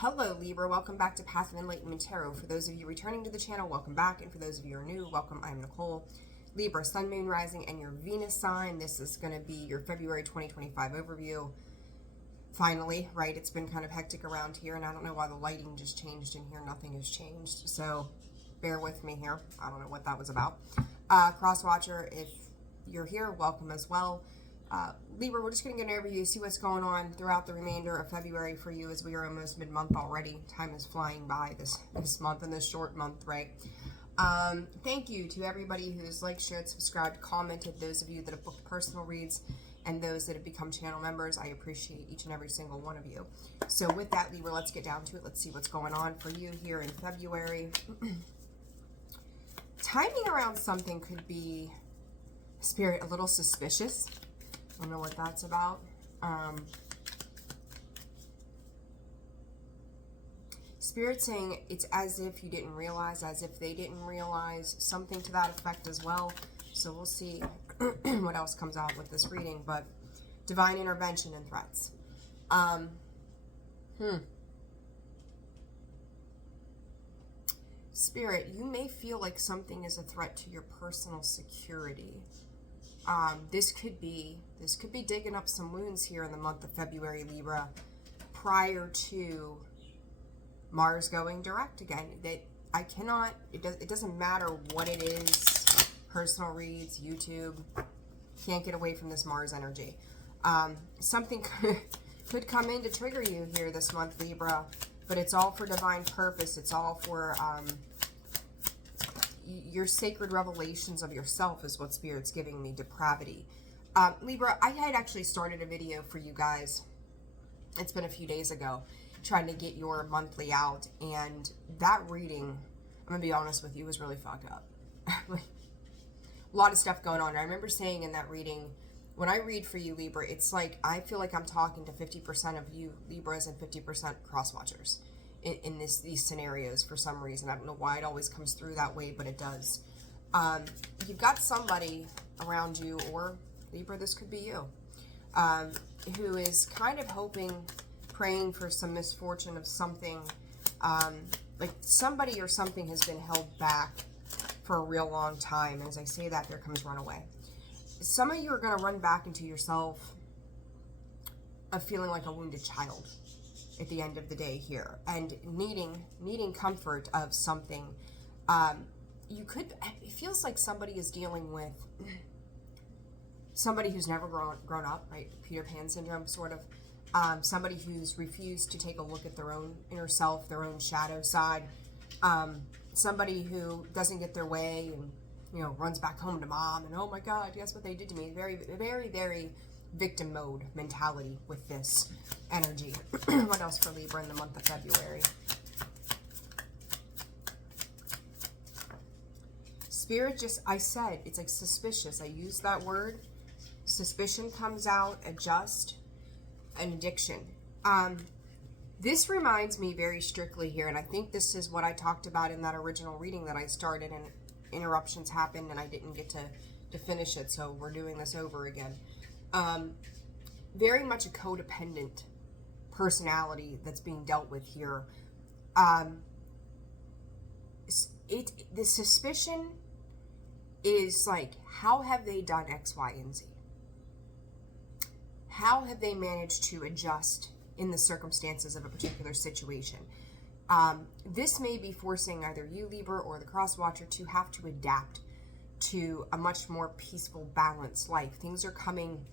Hello Libra, welcome back to Path of Enlightenment Tarot. For those of you returning to the channel, welcome back. And for those of you who are new, welcome. I'm Nicole. Libra, Sun, Moon, Rising, and your Venus sign. This is going to be your February 2025 overview. Finally, right? It's been kind of hectic around here, and I don't know why the lighting just changed in here. Nothing has changed, so bear with me here. I don't know what that was about. Cross Watcher, if you're here, welcome as well. Libra, we're just going to get an overview, see what's going on throughout the remainder of February for you, as we are almost mid-month already. Time is flying by this month and this short month, right? Thank you to everybody who's liked, shared, subscribed, commented, those of you that have booked personal reads, and those that have become channel members. I appreciate each and every single one of you. So with that, Libra, let's get down to it. Let's see what's going on for you here in February. Timing around something could be, Spirit, a little suspicious. I don't know what that's about. Spirit saying it's as if you didn't realize, as if they didn't realize, something to that effect as well. So we'll see what else comes out with this reading. But divine intervention and threats. Spirit, you may feel like something is a threat to your personal security. This could be digging up some wounds here in the month of February, Libra, prior to Mars going direct again. It doesn't matter what it is, personal reads, YouTube, can't get away from this Mars energy. Something could come in to trigger you here this month, Libra, but it's all for divine purpose. It's all for your sacred revelations of yourself is what Spirit's giving me. Depravity. Libra, I had actually started a video for you guys. It's been a few days ago, trying to get your monthly out, and that reading, I'm gonna be honest with you, was really fucked up. A lot of stuff going on. I remember saying in that reading, when I read for you, Libra, it's like I feel like I'm talking to 50% of you Libras and 50% cross watchers in these scenarios for some reason. I don't know why it always comes through that way, but it does. You've got somebody around you, or Libra, this could be you, who is kind of hoping, praying for some misfortune of something, like somebody or something has been held back for a real long time. And as I say that, there comes runaway. Some of you are going to run back into yourself of feeling like a wounded child at the end of the day here, and needing comfort of something. It feels like somebody is dealing with somebody who's never grown up, right? Peter Pan syndrome, sort of. Somebody who's refused to take a look at their own inner self, their own shadow side. Somebody who doesn't get their way and, you know, runs back home to mom and, oh my God, guess what they did to me? Very, very, very victim mode mentality with this energy. What else for Libra in the month of February? Spirit, just, I said, it's like suspicious. I used that word. Suspicion comes out, adjust, an addiction. This reminds me very strictly here, and I think this is what I talked about in that original reading that I started, and interruptions happened and I didn't get to finish it, so we're doing this over again. Very much a codependent personality that's being dealt with here. The suspicion is like, how have they done X, Y, and Z? How have they managed to adjust in the circumstances of a particular situation? This may be forcing either you, Libra, or the cross watcher to have to adapt to a much more peaceful, balanced life. Things are coming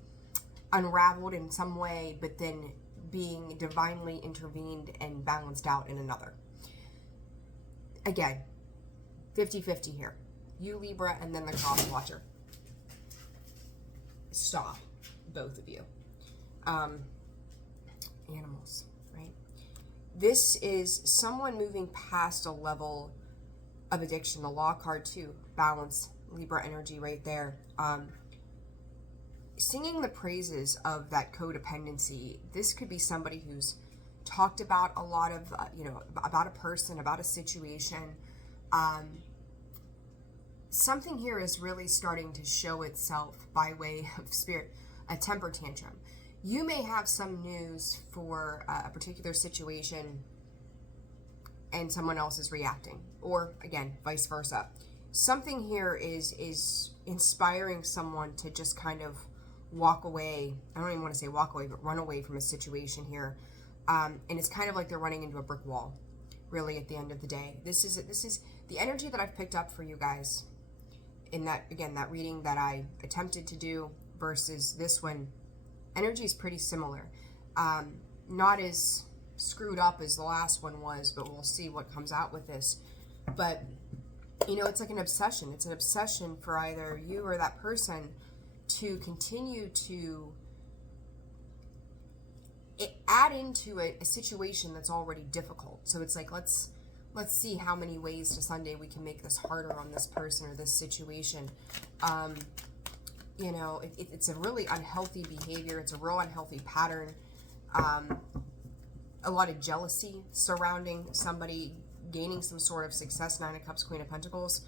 unraveled in some way, but then being divinely intervened and balanced out in another. Again, 50-50 here. You, Libra, and then the cross watcher. Stop, both of you. Animals, right? This is someone moving past a level of addiction. The Law card too, balance, Libra energy right there. Singing the praises of that codependency. This could be somebody who's talked about a lot of, about a person, about a situation. Something here is really starting to show itself by way of Spirit, a temper tantrum. You may have some news for a particular situation and someone else is reacting, or again, vice versa. Something here is inspiring someone to just kind of walk away. I don't even want to say walk away, but run away from a situation here. And it's kind of like they're running into a brick wall, really, at the end of the day. This is the energy that I've picked up for you guys in that, again, that reading that I attempted to do versus this one. Energy is pretty similar. Not as screwed up as the last one was, but we'll see what comes out with this. But, you know, it's like an obsession. It's an obsession for either you or that person to continue to add into a situation that's already difficult. So it's like, let's see how many ways to Sunday we can make this harder on this person or this situation. You know, it's a really unhealthy behavior. It's a real unhealthy pattern. A lot of jealousy surrounding somebody gaining some sort of success. 9 of Cups, Queen of Pentacles.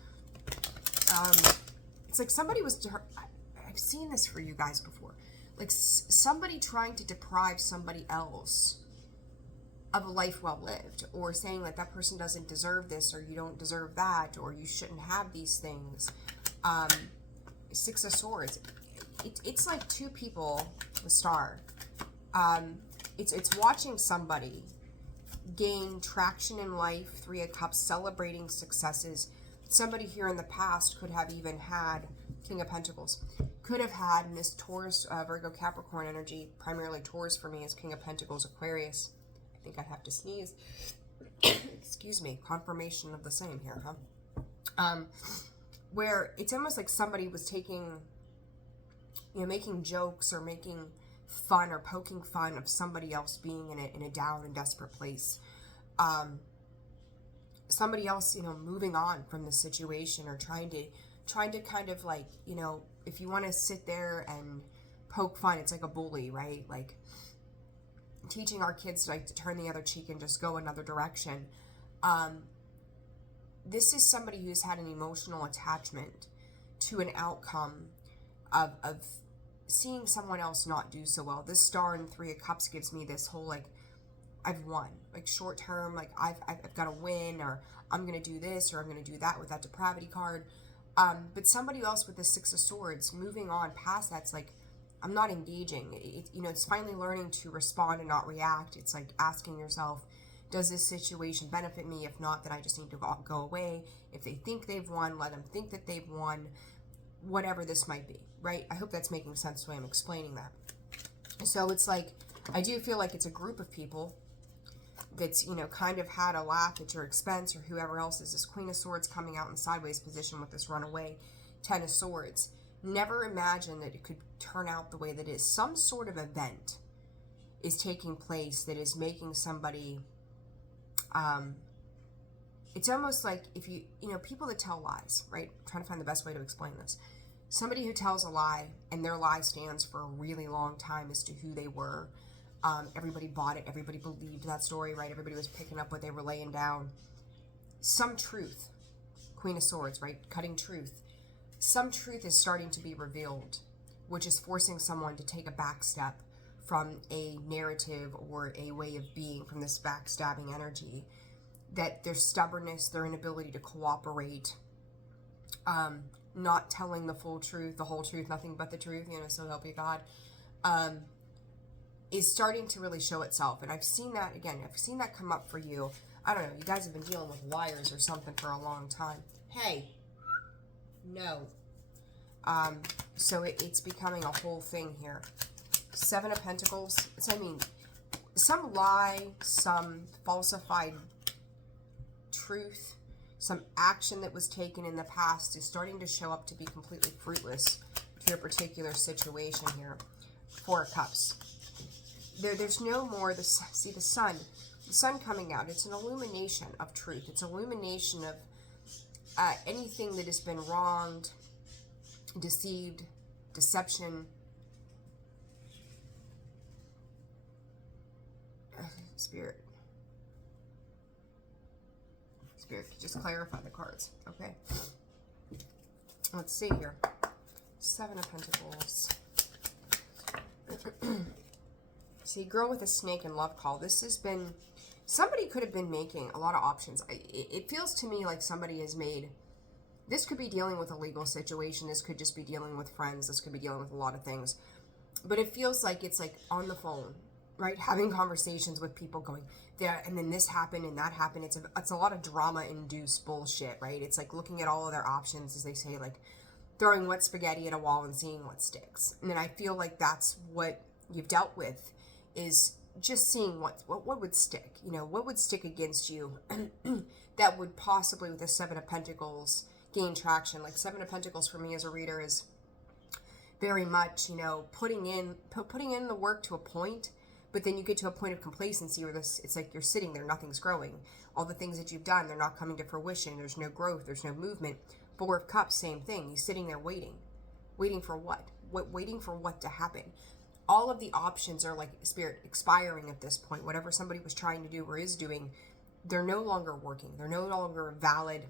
It's like somebody was, I've seen this for you guys before. Like somebody trying to deprive somebody else of a life well lived, or saying that that person doesn't deserve this, or you don't deserve that, or you shouldn't have these things. 6 of Swords. It's like two people, the Star. It's watching somebody gain traction in life. 3 of Cups, celebrating successes. Somebody here in the past could have even had King of Pentacles. Could have had in this Taurus, Virgo, Capricorn energy. Primarily Taurus for me is King of Pentacles, Aquarius. I think I'd have to sneeze. Excuse me. Confirmation of the same here, huh? Where it's almost like somebody was taking, you know, making jokes or making fun or poking fun of somebody else being in a down and desperate place. Somebody else, you know, moving on from the situation, or trying to kind of like, you know, if you want to sit there and poke fun, it's like a bully, right? Like teaching our kids to turn the other cheek and just go another direction. This is somebody who's had an emotional attachment to an outcome of seeing someone else not do so well. This Star and 3 of Cups gives me this whole, like, I've won. Like, short term, like, I've got to win, or I'm going to do this, or I'm going to do that with that depravity card. But somebody else with the 6 of Swords, moving on past that's like, I'm not engaging. You know, it's finally learning to respond and not react. It's like asking yourself, does this situation benefit me? If not, then I just need to go away. If they think they've won, let them think that they've won. Whatever this might be, right? I hope that's making sense the way I'm explaining that. So it's like, I do feel like it's a group of people that's, you know, kind of had a laugh at your expense, or whoever else is. This Queen of Swords coming out in sideways position with this runaway 10 of Swords. Never imagine that it could turn out the way that it is. Some sort of event is taking place that is making somebody, it's almost like if you know, people that tell lies, right? I'm trying to find the best way to explain this. Somebody who tells a lie, and their lie stands for a really long time as to who they were. Everybody bought it. Everybody believed that story, right? Everybody was picking up what they were laying down. Some truth, Queen of Swords, right? Cutting truth. Some truth is starting to be revealed, which is forcing someone to take a back step from a narrative or a way of being, from this backstabbing energy. That their stubbornness, their inability to cooperate, not telling the full truth, the whole truth, nothing but the truth, you know, so help you God, is starting to really show itself. And I've seen that, again, I've seen that come up for you. I don't know, you guys have been dealing with liars or something for a long time. Hey, no. So it's becoming a whole thing here. 7 of Pentacles. So, I mean, some lie, some falsified truth, some action that was taken in the past is starting to show up to be completely fruitless to your particular situation here. 4 of Cups. There's no more, see the sun coming out. It's an illumination of truth. It's illumination of anything that has been wronged, deceived, deception. Spirit, just clarify the cards, okay? Let's see here. 7 of Pentacles. See, girl with a snake and love call. This has been somebody could have been making a lot of options. It feels to me like somebody has made, this could be dealing with a legal situation, this could just be dealing with friends, this could be dealing with a lot of things, but it feels like it's like on the phone, right? Having conversations with people going there, and then this happened and that happened. It's a lot of drama-induced bullshit, right? It's like looking at all of their options, as they say, like throwing wet spaghetti at a wall and seeing what sticks. And then I feel like that's what you've dealt with, is just seeing what would stick, you know, what would stick against you that would possibly, with the Seven of Pentacles, gain traction. Like Seven of Pentacles for me as a reader is very much, you know, putting in the work to a point, but then you get to a point of complacency where it's like you're sitting there, nothing's growing. All the things that you've done, they're not coming to fruition. There's no growth, there's no movement. Four of Cups, same thing. He's sitting there waiting for what? Waiting for what to happen. All of the options are like Spirit expiring at this point. Whatever somebody was trying to do or is doing, they're no longer working. They're no longer valid.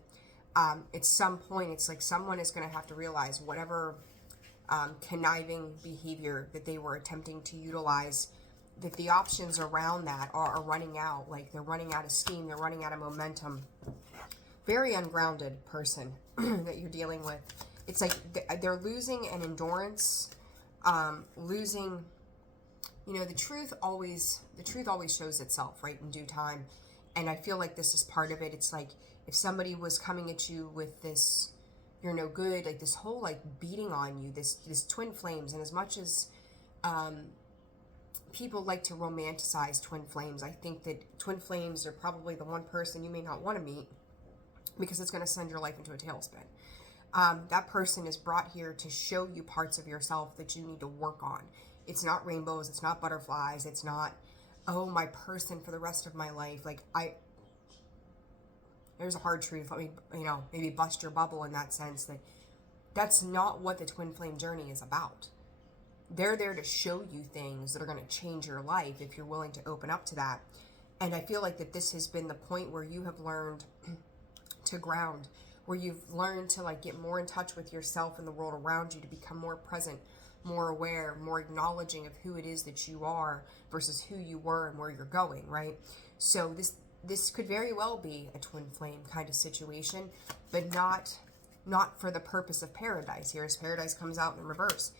At some point, it's like someone is going to have to realize whatever conniving behavior that they were attempting to utilize, that the options around that are running out. Like they're running out of steam, they're running out of momentum. Very ungrounded person that you're dealing with. It's like they're losing an endurance, losing, you know, the truth always shows itself, right, in due time. And I feel like this is part of it. It's like if somebody was coming at you with this, you're no good, like this whole like beating on you, this twin flames. And as much as people like to romanticize twin flames, I think that twin flames are probably the one person you may not want to meet, because it's going to send your life into a tailspin. That person is brought here to show you parts of yourself that you need to work on. It's not rainbows, it's not butterflies, it's not, oh, my person for the rest of my life. Like, there's a hard truth. Let me, you know, maybe bust your bubble in that sense, that that's not what the twin flame journey is about. They're there to show you things that are going to change your life if you're willing to open up to that. And I feel like that this has been the point where you have learned to ground, where you've learned to like get more in touch with yourself and the world around you, to become more present, more aware, more acknowledging of who it is that you are versus who you were and where you're going, right? So this could very well be a twin flame kind of situation, but not for the purpose of paradise. Here as paradise comes out in reverse.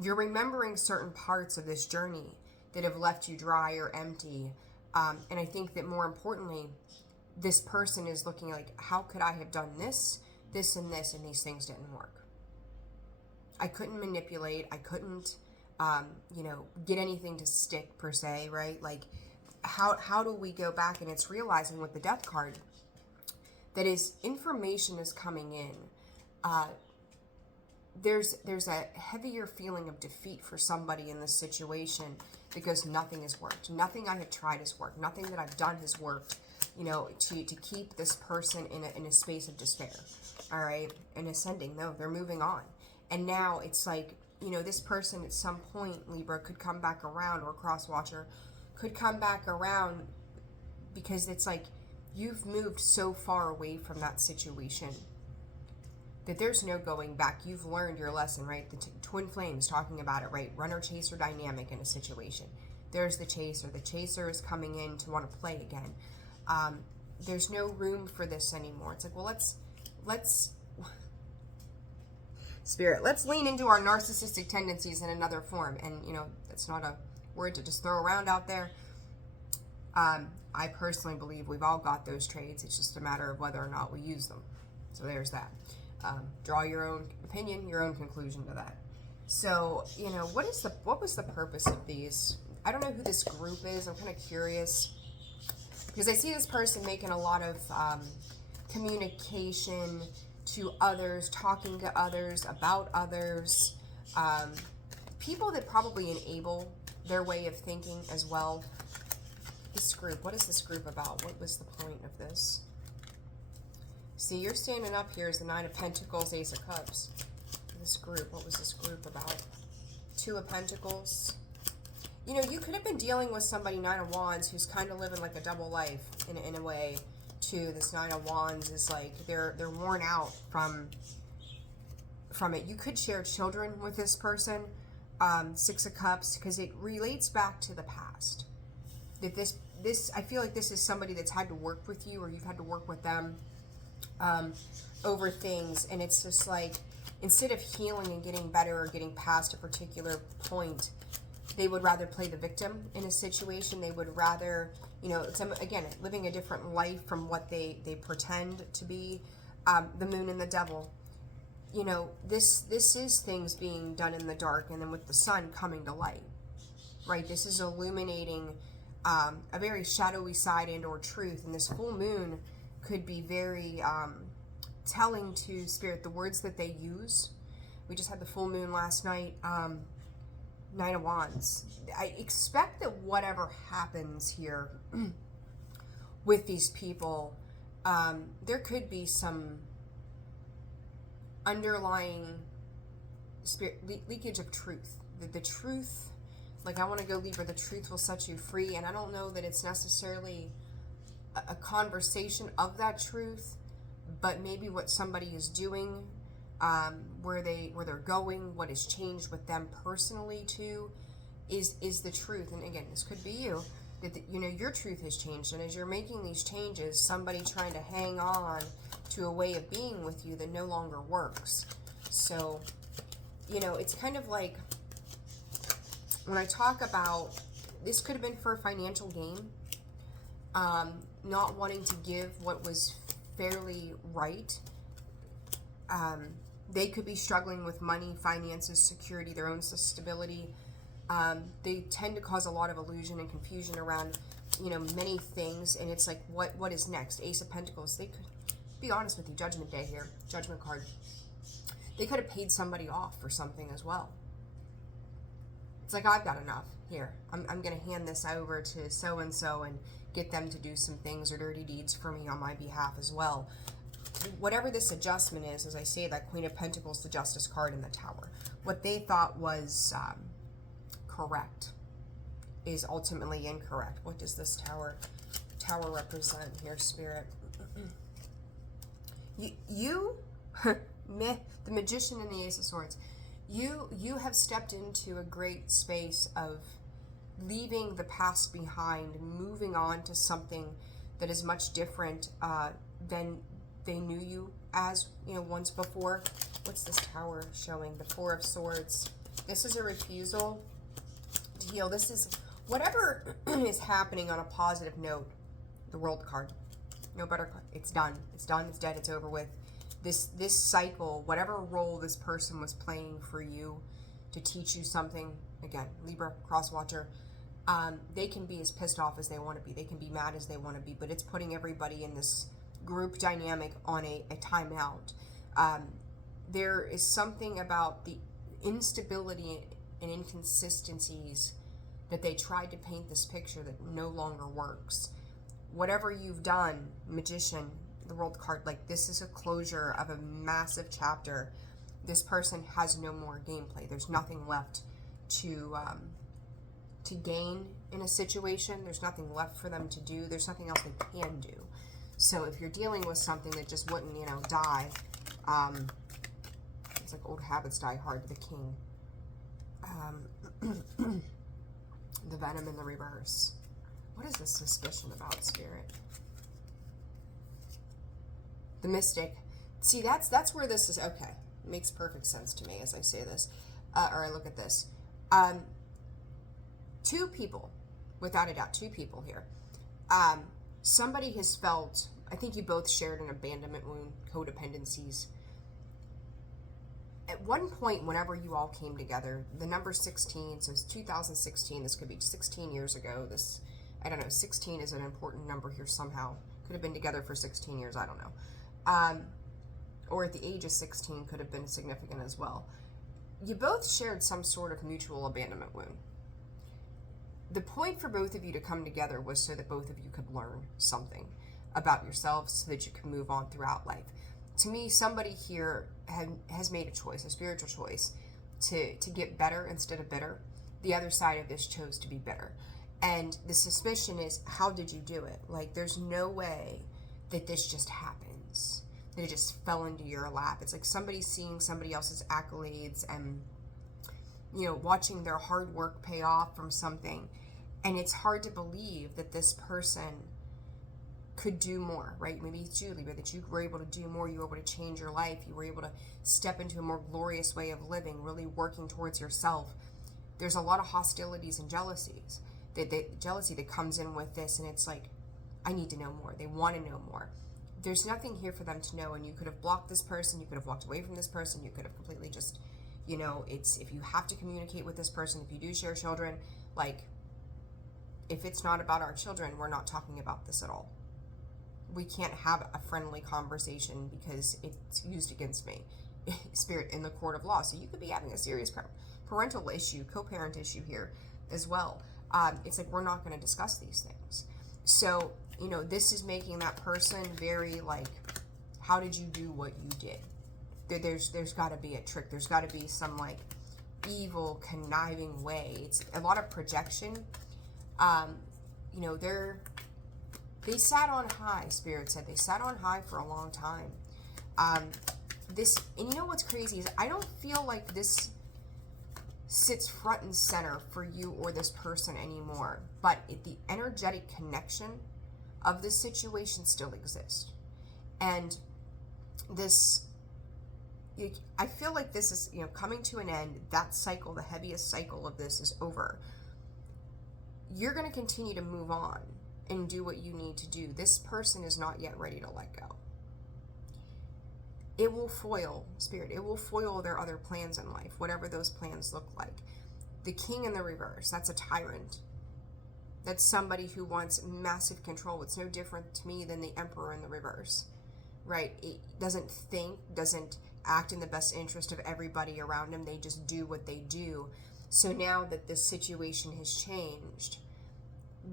You're remembering certain parts of this journey that have left you dry or empty. And I think that more importantly, this person is looking like, how could I have done this, this, and this, and these things didn't work? I couldn't manipulate. I couldn't, you know, get anything to stick per se, right? Like, how do we go back? And it's realizing with the Death card that is information is coming in. There's a heavier feeling of defeat for somebody in this situation, because nothing has worked. Nothing I have tried has worked. Nothing that I've done has worked, you know, to keep this person in a space of despair, all right, and ascending. No, they're moving on. And now it's like, you know, this person at some point, Libra, could come back around, or Crosswatcher could come back around, because it's like you've moved so far away from that situation that there's no going back. You've learned your lesson, right? The twin flames talking about it, right? Runner-chaser dynamic in a situation. There's the chaser. The chaser is coming in to want to play again. There's no room for this anymore. It's like, well, let's Spirit, let's lean into our narcissistic tendencies in another form. And, you know, that's not a word to just throw around out there. I personally believe we've all got those traits. It's just a matter of whether or not we use them. So there's that. Draw your own opinion, your own conclusion to that. So, you know, what was the purpose of these? I don't know who this group is. I'm kind of curious, because I see this person making a lot of communication to others, talking to others, about others, people that probably enable their way of thinking as well. This group, what is this group about? What was the point of this? See, you're standing up here as the Nine of Pentacles, Ace of Cups. This group, what was this group about? Two of Pentacles. You know, you could have been dealing with somebody, Nine of Wands, who's kind of living like a double life in a way. Too, this Nine of Wands is like they're worn out from it. You could share children with this person. Six of Cups, because it relates back to the past. That I feel like this is somebody that's had to work with you, or you've had to work with them over things, and it's just like, instead of healing and getting better or getting past a particular point, they would rather play the victim in a situation. They would rather, you know, it's, again, living a different life from what they pretend to be. The moon and the devil, you know, this is things being done in the dark, and then with the sun coming to light, right? This is illuminating a very shadowy side and or truth, and this full moon could be very telling to spirit, the words that they use. We just had the full moon last night. Nine of Wands. I expect that whatever happens here with these people, there could be some underlying spirit leakage of truth. The truth, like, I want to go Libra, the truth will set you free. And I don't know that it's necessarily a conversation of that truth, but maybe what somebody is doing, where they're going, what has changed with them personally too, is the truth. And again, this could be you, that you know, your truth has changed, and as you're making these changes, somebody trying to hang on to a way of being with you that no longer works. So, you know, it's kind of like, when I talk about, this could have been for financial gain, not wanting to give what was fairly right. They could be struggling with money, finances, security, their own stability. They tend to cause a lot of illusion and confusion around, you know, many things. And it's like, what is next? Ace of Pentacles. They could, be honest with you, Judgment Day here, Judgment card. They could have paid somebody off for something as well. It's like, I've got enough here. I'm going to hand this over to so-and-so and get them to do some things or dirty deeds for me on my behalf as well. Whatever this adjustment is, as I say, that Queen of Pentacles, the Justice card, in the Tower, what they thought was correct is ultimately incorrect. What does this tower represent here, Spirit? you the Magician and the Ace of Swords, you have stepped into a great space of leaving the past behind and moving on to something that is much different than they knew you as, you know, once before. What's this tower showing? The Four of Swords. This is a refusal to heal. This is whatever is happening on a positive note. The World card. No better. It's done. It's done. It's dead. It's over with. This cycle, whatever role this person was playing for you to teach you something, again, Libra, cross watcher, they can be as pissed off as they want to be. They can be mad as they want to be, but it's putting everybody in this group dynamic on a timeout. There is something about the instability and inconsistencies that they tried to paint this picture that no longer works. Whatever you've done, Magician, the World card, like, this is a closure of a massive chapter. This person has no more gameplay. There's nothing left to gain in a situation. There's nothing left for them to do. There's nothing else they can do. So if you're dealing with something that just wouldn't, you know, die, it's like old habits die hard, the King. The Venom in the reverse. What is this suspicion about, Spirit? The Mystic. See, that's where this is. Okay, makes perfect sense to me as I say this, or I look at this. Two people, without a doubt, two people here. Somebody has felt, I think you both shared an abandonment wound, codependencies. At one point, whenever you all came together, the number 16, so it's 2016, this could be 16 years ago. This, I don't know, 16 is an important number here somehow. Could have been together for 16 years, I don't know. Or at the age of 16 could have been significant as well. You both shared some sort of mutual abandonment wound. The point for both of you to come together was so that both of you could learn something about yourselves so that you could move on throughout life. To me, somebody here has made a choice, a spiritual choice, to get better instead of bitter. The other side of this chose to be bitter. And the suspicion is, how did you do it? Like, there's no way that this just happens, that it just fell into your lap. It's like somebody seeing somebody else's accolades and, you know, watching their hard work pay off from something. And it's hard to believe that this person could do more, right? Maybe it's you, Libra, that you were able to do more. You were able to change your life. You were able to step into a more glorious way of living, really working towards yourself. There's a lot of hostilities and jealousies, jealousy that comes in with this. And it's like, I need to know more. They want to know more. There's nothing here for them to know. And you could have blocked this person. You could have walked away from this person. You could have completely just, you know, it's, if you have to communicate with this person, if you do share children, like, if it's not about our children, we're not talking about this at all. We can't have a friendly conversation because it's used against me, Spirit, in the court of law. So you could be having a serious parental issue, co-parent issue here as well. It's like, we're not going to discuss these things. So, you know, this is making that person very like, how did you do what you did? There's got to be a trick. There's got to be some like evil, conniving way. It's a lot of projection. You know, they sat on high, Spirit said. They sat on high for a long time. And you know what's crazy is I don't feel like this sits front and center for you or this person anymore. But the energetic connection of this situation still exists. And this, I feel like this is, you know, coming to an end. That cycle, the heaviest cycle of this is over. You're going to continue to move on and do what you need to do. This person is not yet ready to let go. It will foil, Spirit. It will foil their other plans in life, whatever those plans look like. The King in the reverse, that's a tyrant. That's somebody who wants massive control. It's no different to me than the Emperor in the reverse, right? It doesn't think, doesn't act in the best interest of everybody around him. They just do what they do. So now that this situation has changed,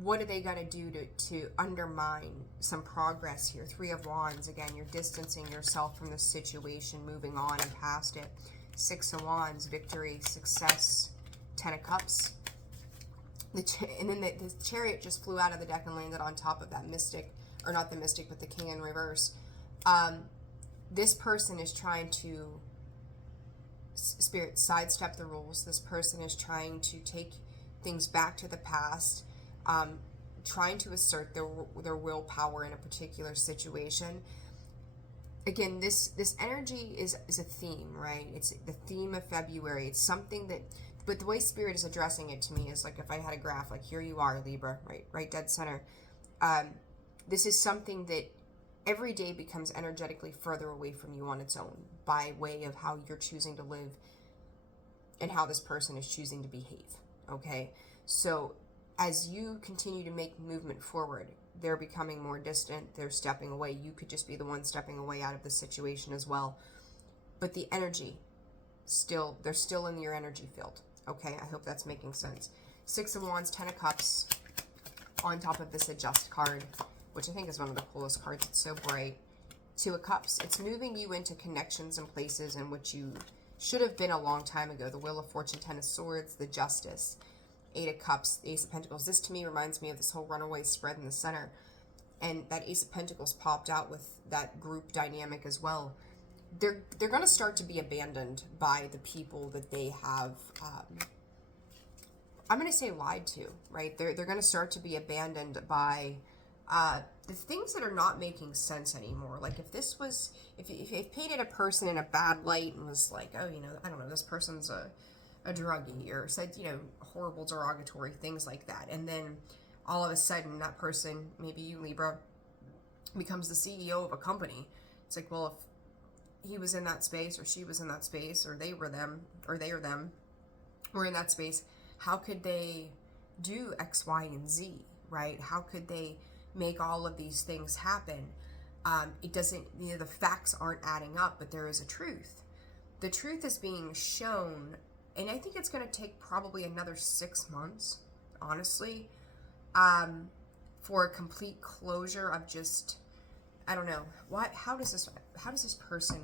what are they going to do to undermine some progress here? Three of Wands, again, you're distancing yourself from this situation, moving on and past it. Six of Wands, victory, success. Ten of Cups. And then the Chariot just flew out of the deck and landed on top of that Mystic, or not the Mystic, but the King in reverse. This person is trying to, Spirit, sidestep the rules. This person is trying to take things back to the past, trying to assert their willpower in a particular situation. Again, this energy is a theme, right? It's the theme of February. It's something that, but the way Spirit is addressing it to me is like, if I had a graph, like here you are, Libra, right dead center. This is something that every day becomes energetically further away from you on its own by way of how you're choosing to live and how this person is choosing to behave, okay? So as you continue to make movement forward, they're becoming more distant, they're stepping away. You could just be the one stepping away out of the situation as well. But the energy, they're still in your energy field, okay? I hope that's making sense. Six of Wands, Ten of Cups on top of this Adjust card, which I think is one of the coolest cards. It's so bright. Two of Cups. It's moving you into connections and places in which you should have been a long time ago. The Wheel of Fortune, Ten of Swords, the Justice, Eight of Cups, the Ace of Pentacles. This to me reminds me of this whole runaway spread in the center. And that Ace of Pentacles popped out with that group dynamic as well. They're going to start to be abandoned by the people that they have, I'm going to say lied to, right? They're going to start to be abandoned by the things that are not making sense anymore. Like if this was, if you painted a person in a bad light and was like, oh, you know, I don't know, this person's a druggie, or said, you know, horrible derogatory things like that. And then all of a sudden that person, maybe you, Libra, becomes the CEO of a company. It's like, well, if he was in that space, or she was in that space, or they were them, or they or them were in that space, how could they do X, Y, and Z, right? How could they make all of these things happen? It doesn't, you know, the facts aren't adding up, but there is a truth. The truth is being shown, and I think it's going to take probably another 6 months, honestly, for a complete closure of just, I don't know, how does this person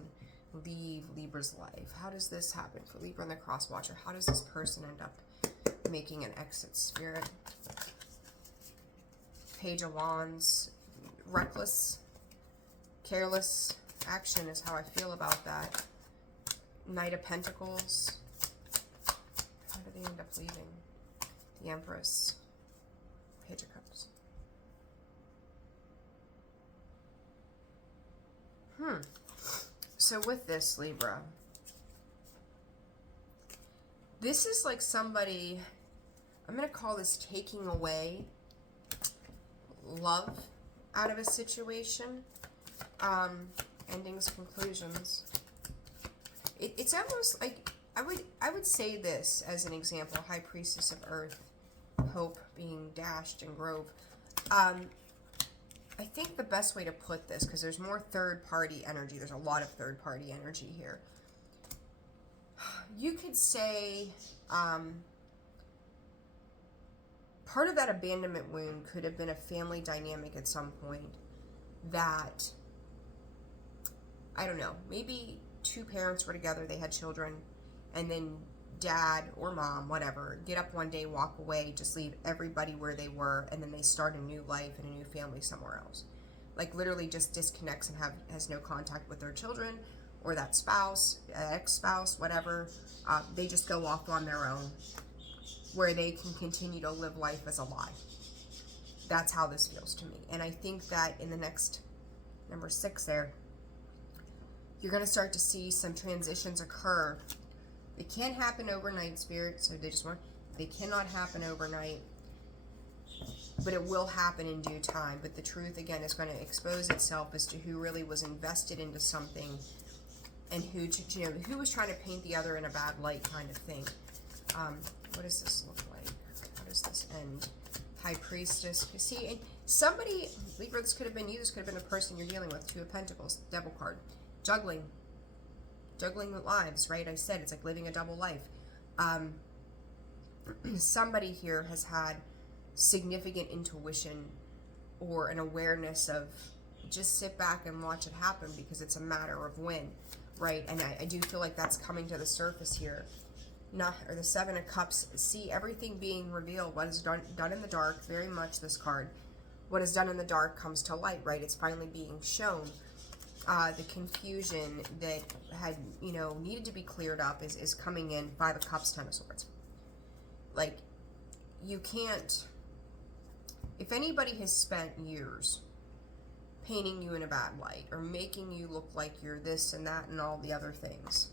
leave Libra's life? How does this happen for Libra and the Cross Watcher? How does this person end up making an exit, Spirit? Page of Wands, reckless, careless action is how I feel about that. Knight of Pentacles. How do they end up leaving? The Empress. Page of Cups. So with this, Libra, this is like somebody, I'm going to call this taking away love out of a situation. Endings, conclusions. It's almost like, I would say this as an example, High Priestess of Earth, Hope being dashed in Grove. I think the best way to put this, because there's more third-party energy, there's a lot of third-party energy here. You could say part of that abandonment wound could have been a family dynamic at some point that, I don't know, maybe two parents were together, they had children, and then dad or mom, whatever, get up one day, walk away, just leave everybody where they were, and then they start a new life and a new family somewhere else. Like literally just disconnects and has no contact with their children or that spouse, ex-spouse, whatever. They just go off on their own where they can continue to live life as a lie. That's how this feels to me. And I think that in the next, number 6 there, you're going to start to see some transitions occur. They can't happen overnight, Spirit, so they cannot happen overnight, but it will happen in due time. But the truth, again, is going to expose itself as to who really was invested into something and who was trying to paint the other in a bad light, kind of thing. What does this look like? How does this end? High Priestess. See, and somebody, Libra, this could have been you, this could have been the person you're dealing with. 2 of Pentacles, Devil card. Juggling with lives, right? I said it's like living a double life. Somebody here has had significant intuition or an awareness of just sit back and watch it happen because it's a matter of when, right? And I do feel like that's coming to the surface here. Or the 7 of Cups, see everything being revealed. What is done in the dark, very much this card. What is done in the dark comes to light, right? It's finally being shown. The confusion that had, needed to be cleared up is coming in. 5 of Cups, 10 of Swords. Like, you can't, if anybody has spent years painting you in a bad light or making you look like you're this and that and all the other things,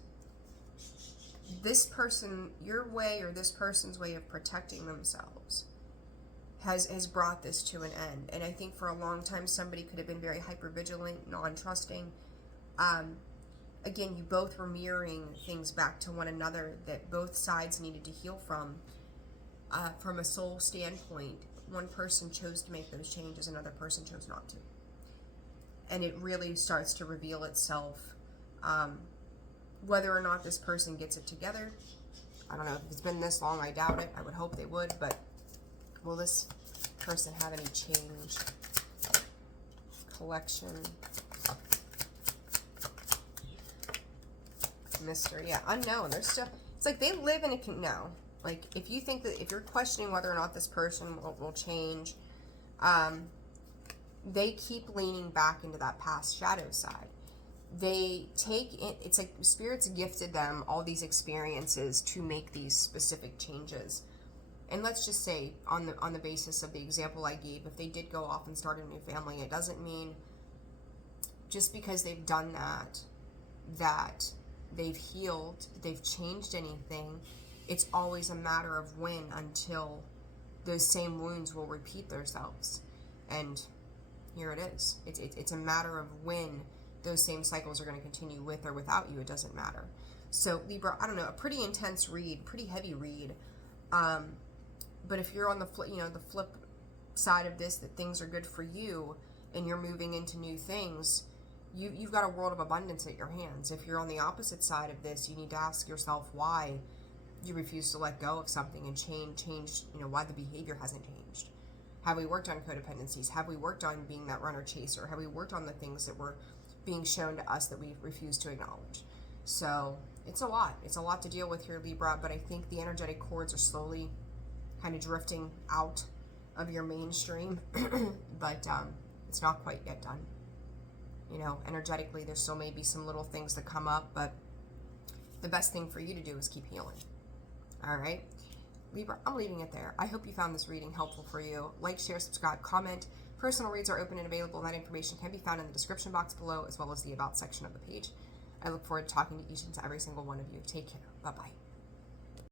this person, your way or this person's way of protecting themselves has brought this to an end. And I think for a long time somebody could have been very hypervigilant, non-trusting. Again, you both were mirroring things back to one another that both sides needed to heal from a soul standpoint. One person chose to make those changes, another person chose not to. And it really starts to reveal itself. Whether or not this person gets it together, I don't know. If it's been this long, I doubt it. I would hope they would, but will this person have any change? Collection. Mystery. Yeah, unknown. There's still, it's like they live in a, no. Like, if you think that, if you're questioning whether or not this person will change, they keep leaning back into that past shadow side. They take it, it's like Spirit's gifted them all these experiences to make these specific changes. And let's just say, on the basis of the example I gave, if they did go off and start a new family, it doesn't mean just because they've done that they've healed, they've changed anything. It's always a matter of when until those same wounds will repeat themselves. And here it is. It's a matter of when those same cycles are going to continue with or without you. It doesn't matter. So Libra, I don't know, a pretty intense read, pretty heavy read. But if you're on the flip side of this, that things are good for you and you're moving into new things, you've got a world of abundance at your hands. If you're on the opposite side of this, you need to ask yourself why you refuse to let go of something and change, why the behavior hasn't changed. Have we worked on codependencies? Have we worked on being that runner chaser? Have we worked on the things that were being shown to us that we refuse to acknowledge? So it's a lot. It's a lot to deal with here, Libra, but I think the energetic cords are slowly kind of drifting out of your mainstream, but it's not quite yet done. Energetically, there still may be some little things that come up, but the best thing for you to do is keep healing. All right. Libra, I'm leaving it there. I hope you found this reading helpful for you. Like, share, subscribe, comment. Personal reads are open and available. That information can be found in the description box below, as well as the About section of the page. I look forward to talking to each and every single one of you. Take care. Bye-bye.